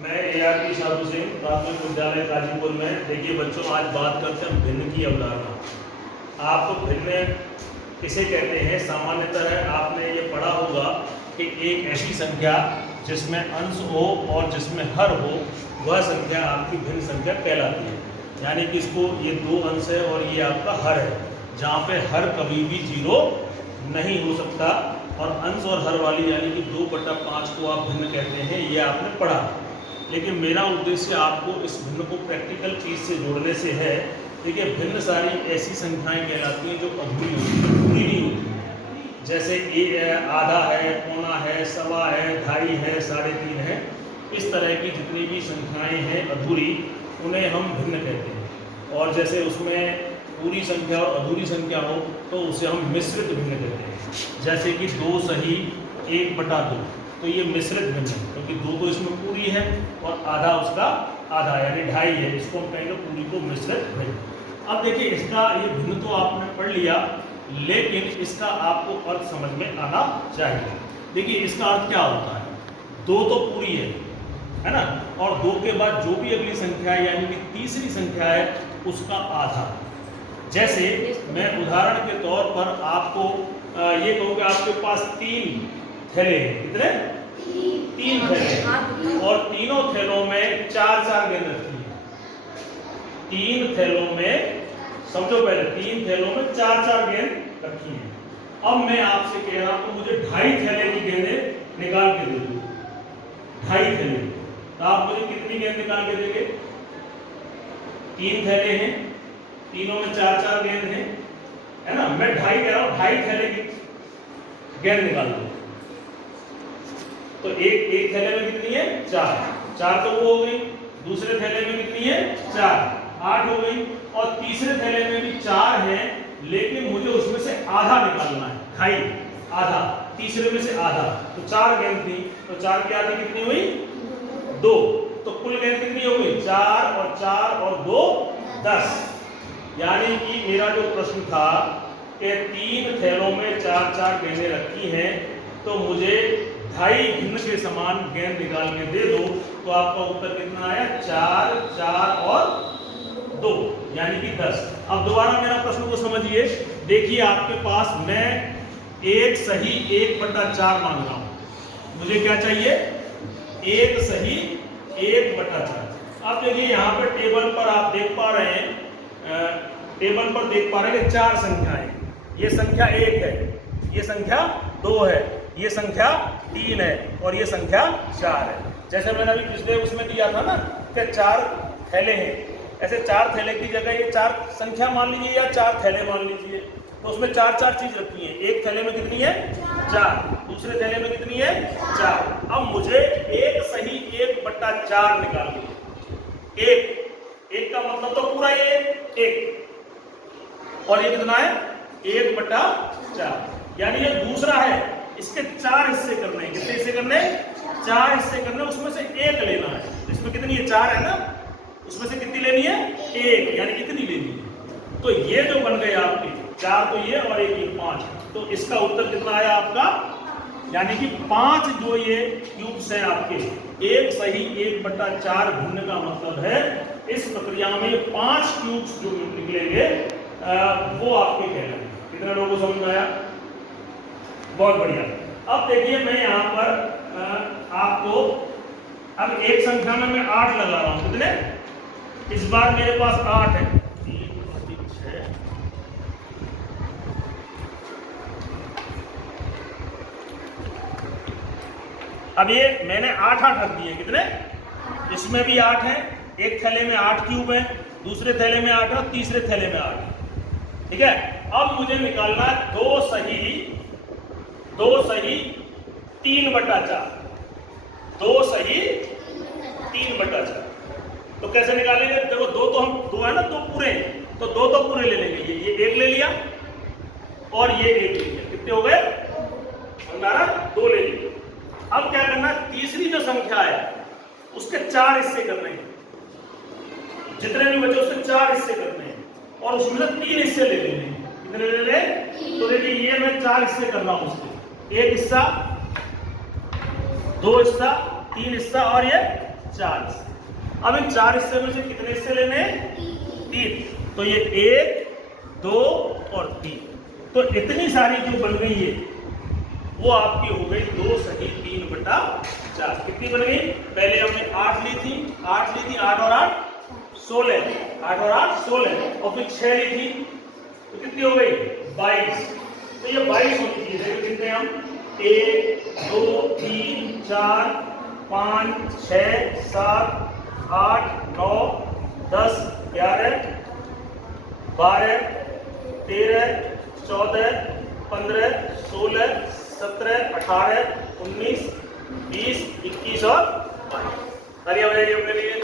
मैं ARP साधु सिंह, प्राथमिक विद्यालय गाजीपुर में। देखिए बच्चों, आज बात करते हैं भिन्न की अवधारणा। आप भिन्न किसे कहते हैं? सामान्यतः आपने ये पढ़ा होगा कि एक ऐसी संख्या जिसमें अंश हो और जिसमें हर हो, वह संख्या आपकी भिन्न संख्या कहलाती है। यानी कि इसको ये दो अंश है और ये आपका हर है, जहाँ पे हर कभी भी 0 नहीं हो सकता। और अंश और हर वाली यानी कि 2/5 को आप भिन्न कहते हैं, ये आपने पढ़ा। लेकिन मेरा उद्देश्य आपको इस भिन्न को प्रैक्टिकल चीज़ से जोड़ने से है। देखिए, भिन्न सारी ऐसी संख्याएं कहलाती हैं जो अधूरी होती हैं, पूरी नहीं होती। जैसे आधा है, पौना है, सवा है, ढाई है, 3.5 है। इस तरह की जितनी भी संख्याएं हैं अधूरी, उन्हें हम भिन्न कहते हैं। और जैसे उसमें पूरी संख्या और अधूरी संख्या हो तो उसे हम मिश्रित भिन्न कहते हैं। जैसे कि 2 सही 1/2, तो ये मिश्रित भिन्न है, क्योंकि 2 तो इसमें पूरी है और आधा उसका आधा यानी 2.5 है। इसको हम कहेंगे पूरी को मिश्रित भिन्न। अब देखिए, इसका ये भिन्न तो आपने पढ़ लिया, लेकिन इसका आपको अर्थ समझ में आना चाहिए। देखिए, इसका अर्थ क्या होता है? 2 तो पूरी है ना, और 2 के बाद जो भी अगली संख्या है यानी कि तीसरी संख्या है, उसका आधा। जैसे मैं उदाहरण के तौर पर आपको ये कहूँगा, आपके पास 3 थैले हैं। कितने? 3 थैले, और तीनों थैलों में 4-4 गेंद रखी है। 3 थैलों में, समझो पहले, 3 थैलों में 4-4 गेंद रखी है। अब मैं आपसे कह रहा हूं मुझे 2.5 थैले की गेंदें निकाल के दे दो। 2.5 थैले, तो आप मुझे कितनी गेंद निकाल के देंगे? 3 थैले हैं, तीनों में 4-4 गेंद है ना। मैं 2.5 कह रहा हूं, 2.5 थैले की गेंद निकाल दो। तो एक थैले में कितनी है? 4 तो वो हो गई। दूसरे थैले में कितनी है? 4, 8 हो गई। और तीसरे थैले में भी 4 है, लेकिन मुझे उसमें से आधा निकालना है। 2.5 आधा, तीसरे में से आधा। तो 4 गेंद थी, तो 4 की आधी कितनी हुई? 2। तो कुल गेंद कितनी हो गई? 4 और 4 और 2 10। यानी कि मेरा जो प्रश्न था कि 3 थैलों में 4-4 गेंदें रखी हैं, तो मुझे 2.5 भिन्न के समान गेंद निकाल के दे दो। तो आपका उत्तर कितना आया? 4, 4 और 2 यानी कि 10। अब दोबारा मेरा प्रश्न को समझिए। देखिए, आपके पास मैं एक सही 1/4 मांग रहा हूं। मुझे क्या चाहिए? एक सही 1/4। अब देखिए, यहाँ पर टेबल पर आप देख पा रहे हैं, कि 4 संख्याएं। ये संख्या 1 है, ये संख्या 2 है, ये संख्या 3 है और ये संख्या 4 है। जैसे मैंने अभी पिछले उसमें दिया था ना कि 4 थैले हैं, ऐसे 4 थैले की जगह ये 4 संख्या मान लीजिए या 4 थैले मान लीजिए। तो उसमें 4-4 चीज रखी है। एक थैले में कितनी है? 4। दूसरे थैले में कितनी है? 4। अब मुझे एक सही 1/4 निकालनी है। एक का मतलब तो पूरा ये 1, और ये कितना है? 1/4। यानी ये दूसरा है, इसके 4 हिस्से करने हैं। कितने हिस्से करने? 4 हिस्से करने। उसमें से 1 लेना है। इसमें कितनी है? 4 है ना, उसमें से कितनी लेनी है? 1, यानी कितनी लेनी है? तो ये जो बन गए आपके 4 तो ये और 1 ये 5। तो इसका उत्तर कितना आया आपका? यानी कि 5 जो ये क्यूब्स हैं आपके, एक सही 1/4 भिन्न का मतलब है इस प्रक्रिया में 5 क्यूब्स जो निकलेंगे वो आपके कहलाएंगे। कितने लोगों को समझ में आया? बहुत बढ़िया। अब देखिए, मैं यहाँ पर आपको अब एक संख्या में मैं 8 लगा रहा हूं। कितने? इस बार मेरे पास 8 है। 3 अधिक 6, अब ये मैंने 8 रख दिए। कितने? इसमें भी 8 है। एक थैले में 8 क्यूब है, दूसरे थैले में 8 है, तीसरे थैले में 8 है। ठीक है। अब मुझे निकालना है 2 सही 3/4। 2 सही 3/4। तो कैसे निकालेंगे? देखो, 2 है ना, 2 पूरे, तो 2 पूरे ले लेंगे। ये 1 ले लिया और ये 1 ले लिया। कितने हो गए? 2 ले लिए। अब क्या करना है? तीसरी जो संख्या है उसके 4 हिस्से करने हैं। जितने भी बचे उसके 4 हिस्से करने हैं, और उसमें से 3 हिस्से ले लेने हैं। कितने ले लेने? तो देखिए, ये मैं 4 हिस्से कर रहा हूं उसके। 1 हिस्सा, 2 हिस्सा, 3 हिस्सा और ये 4 हिस्से। अब इन 4 हिस्से में से कितने हिस्से लेने? 3। तो ये 1, 2 और 3। तो इतनी सारी जो बन गई है वो आपकी हो गई 2 सही 3/4। कितनी बन गई? पहले हमने 8 ली थी, 8 और 8 16, 8 और 8 16, और फिर 6 ली थी, तो कितनी हो गई? 22। तो ये 22 होनी चाहिए। देखो कितने हम 1 2 3 4 5 6 7 8 9 10 11 12 13 14 15 16 17 18 19 20 21 और 22। तालियां बजाइए अपने लिए।